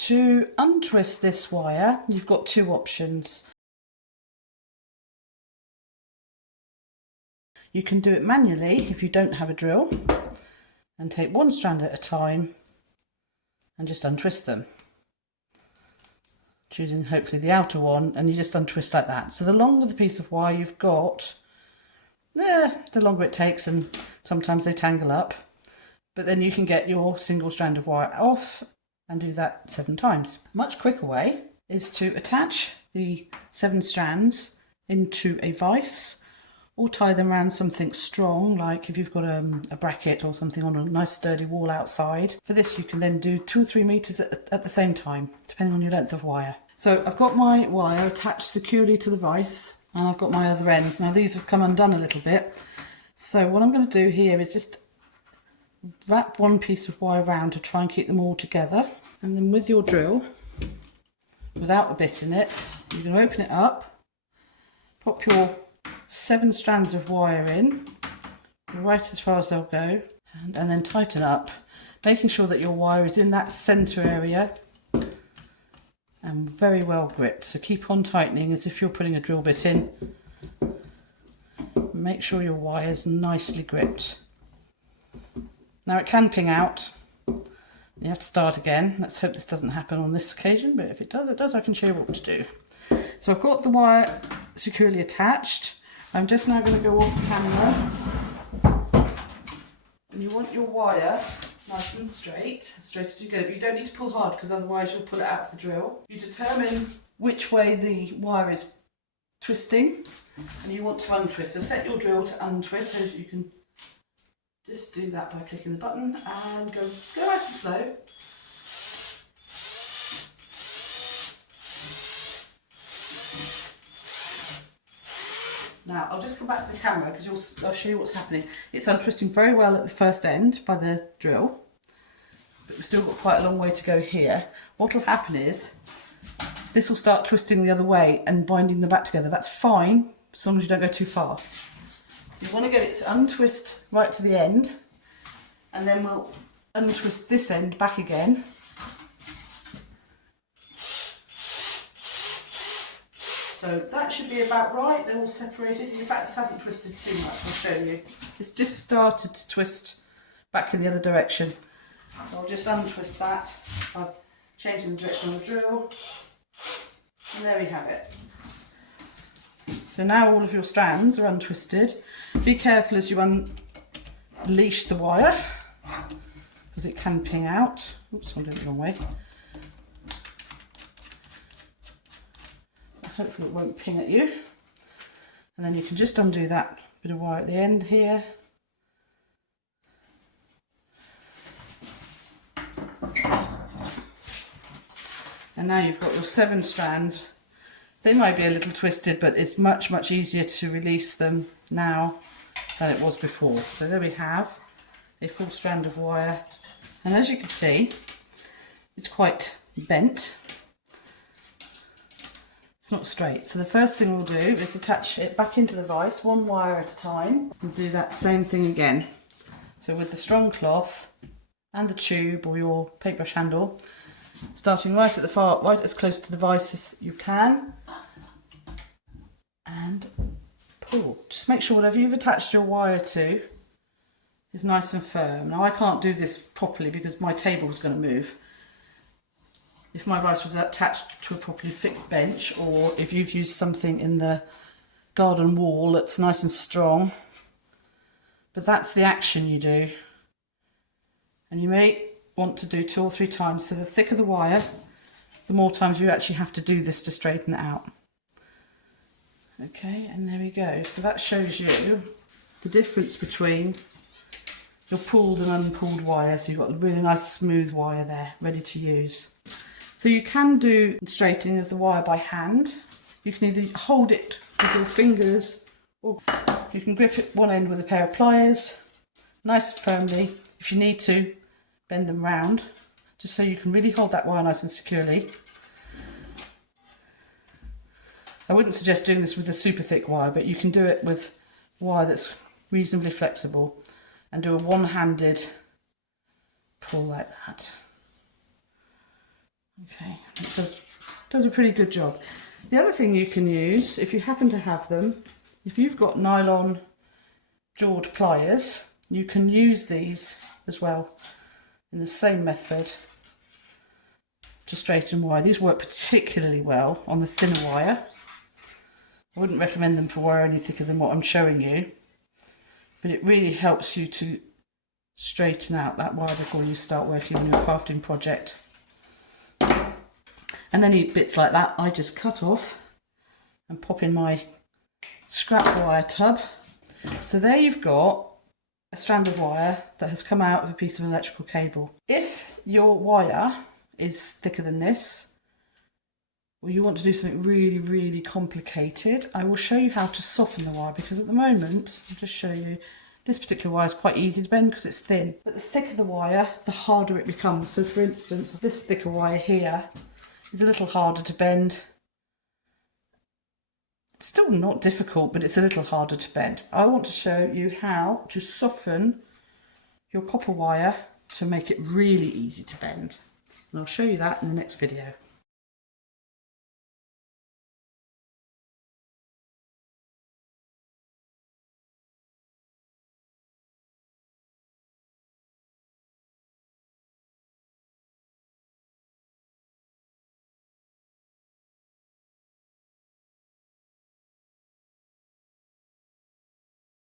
To untwist this wire, you've got two options. You can do it manually if you don't have a drill and take one strand at a time and just untwist them. Choosing hopefully the outer one, and you just untwist like that. So the longer the piece of wire you've got, the longer it takes, and sometimes they tangle up. But then you can get your single strand of wire off and do that 7 times. A much quicker way is to attach the 7 strands into a vise or tie them around something strong, like if you've got a bracket or something on a nice sturdy wall outside. For this you can then do 2 or 3 meters at the same time, depending on your length of wire. So I've got my wire attached securely to the vise, and I've got my other ends. Now these have come undone a little bit. So what I'm going to do here is just wrap one piece of wire around to try and keep them all together. And then with your drill, without a bit in it, you're going to open it up, pop your 7 strands of wire in, right as far as they'll go, and then tighten up, making sure that your wire is in that centre area and very well gripped. So keep on tightening as if you're putting a drill bit in. Make sure your wire is nicely gripped. Now it can ping out. You have to start again. Let's hope this doesn't happen on this occasion, but if it does, I can show you what to do. So I've got the wire securely attached. I'm just now going to go off camera. And you want your wire nice and straight as you go. But you don't need to pull hard, because otherwise you'll pull it out of the drill. You determine which way the wire is twisting, and you want to untwist. So set your drill to untwist, so you can just do that by clicking the button and go nice and slow. Now I'll just come back to the camera because I'll show you what's happening. It's untwisting very well at the first end by the drill, but we've still got quite a long way to go here. What will happen is this will start twisting the other way and binding them back together. That's fine, as long as you don't go too far. So you want to get it to untwist right to the end, and then we'll untwist this end back again. So that should be about right. They're all separated. In fact, this hasn't twisted too much. I'll show you. It's just started to twist back in the other direction. I'll just untwist that. I've changed the direction of the drill. And there we have it. So now all of your strands are untwisted. Be careful as you unleash the wire, because it can ping out. Oops, I did it the wrong way. Hopefully it won't ping at you. And then you can just undo that bit of wire at the end here. And now you've got your 7 strands. They might be a little twisted, but it's much, much easier to release them now than it was before. So there we have a full strand of wire. And as you can see, it's quite bent. It's not straight. So the first thing we'll do is attach it back into the vise, 1 wire at a time, and do that same thing again. So with the strong cloth and the tube or your paintbrush handle, starting right at the far, right as close to the vise as you can, and pull. Just make sure whatever you've attached your wire to is nice and firm. Now I can't do this properly because my table is going to move. If my vise was attached to a properly fixed bench, or if you've used something in the garden wall that's nice and strong, but that's the action you do. And you may want to do 2 or 3 times, so the thicker the wire, the more times you actually have to do this to straighten it out. Okay, and there we go. So that shows you the difference between your pulled and unpulled wire. So you've got a really nice smooth wire there, ready to use. So you can do straightening of the wire by hand. You can either hold it with your fingers, or you can grip it one end with a pair of pliers, nice and firmly. If you need to, bend them round, just so you can really hold that wire nice and securely. I wouldn't suggest doing this with a super thick wire, but you can do it with wire that's reasonably flexible, and do a one-handed pull like that. Okay, it does a pretty good job. The other thing you can use, if you happen to have them, if you've got nylon jawed pliers, you can use these as well in the same method to straighten wire. These work particularly well on the thinner wire. I wouldn't recommend them for wire any thicker than what I'm showing you, but it really helps you to straighten out that wire before you start working on your crafting project. And any bits like that I just cut off and pop in my scrap wire tub. So there you've got a strand of wire that has come out of a piece of electrical cable. If your wire is thicker than this, or you want to do something really, really complicated, I will show you how to soften the wire, because at the moment, I'll just show you, this particular wire is quite easy to bend because it's thin. But the thicker the wire, the harder it becomes. So for instance, this thicker wire here is a little harder to bend. It's still not difficult, but it's a little harder to bend. I want to show you how to soften your copper wire to make it really easy to bend. And I'll show you that in the next video.